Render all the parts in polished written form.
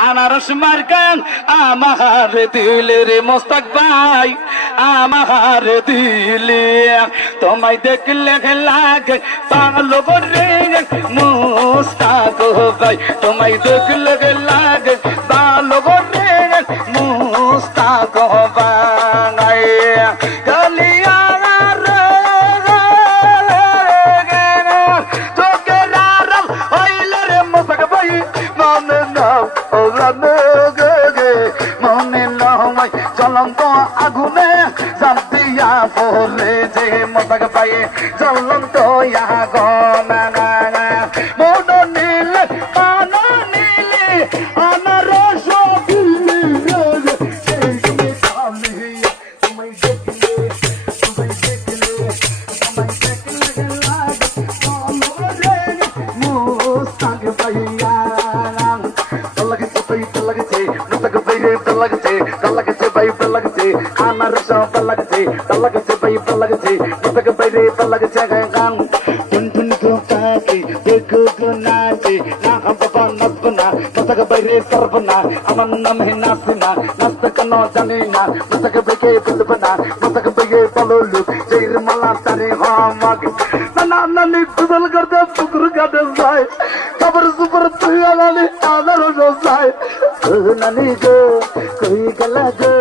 আনারস মার্কান আমার দিলে রে মোস্তাক ভাই আমার দিলে তোমায় দেখলে লাগে পাগলো করে মোস্তাক ভাই তোমায় দেখলে লাগে পাগলো করে মোস্তাক ভাই গলিয়া মনে নয় জ্বলন্ত আগুনে জান দিয়া বলে যে মোতাক পায়ে জ্বলন্ত আগুন মন নীলে পান নীলে আনারস আনারস লাগছে ভাই লাগছে মোতাক বাইরে লাগছে গান টুন টুন কাকে দেখো নাচে না বাবা নাচবো না মোতাক বাইরে করবো না আমার নাম হে নাসিনা নাচতে কেন জানি না মোতাক বাইকে বলবো না মোতাক বাইকে বলো লোক জের মালা তারে হামাগ না নানি কুদল করতে পুকুর কাটে যায় খবর সুপর তুই আনানি আনারস যায় নানি গো কই গেলা গো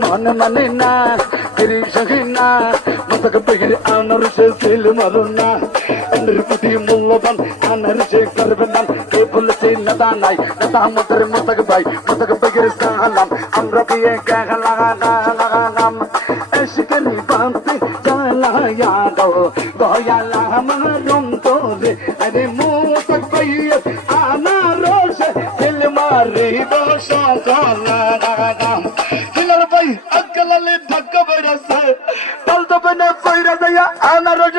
মন মানে না তেরি সঙ্গে না মোতাক বাইরে আনারসে সিল মারো না এর প্রতি মূল্যবান আনারসে করবে না কে বলেছে নাদা নাই নাদা আমাদের মোতাক বাইরে সালাম আমরা দিয়ে লাগাম এসকেনি বাঁধতে জ্বালায়া দাও দয়ালা মারুম তোরে আরে মোতাক বাইরে আনারসে সিল মারি দো সকালাগাম হিলার ভাই আকালে ধাক্কা বাইরাছে পাল্টা পেনে কইরা যায়া আনারস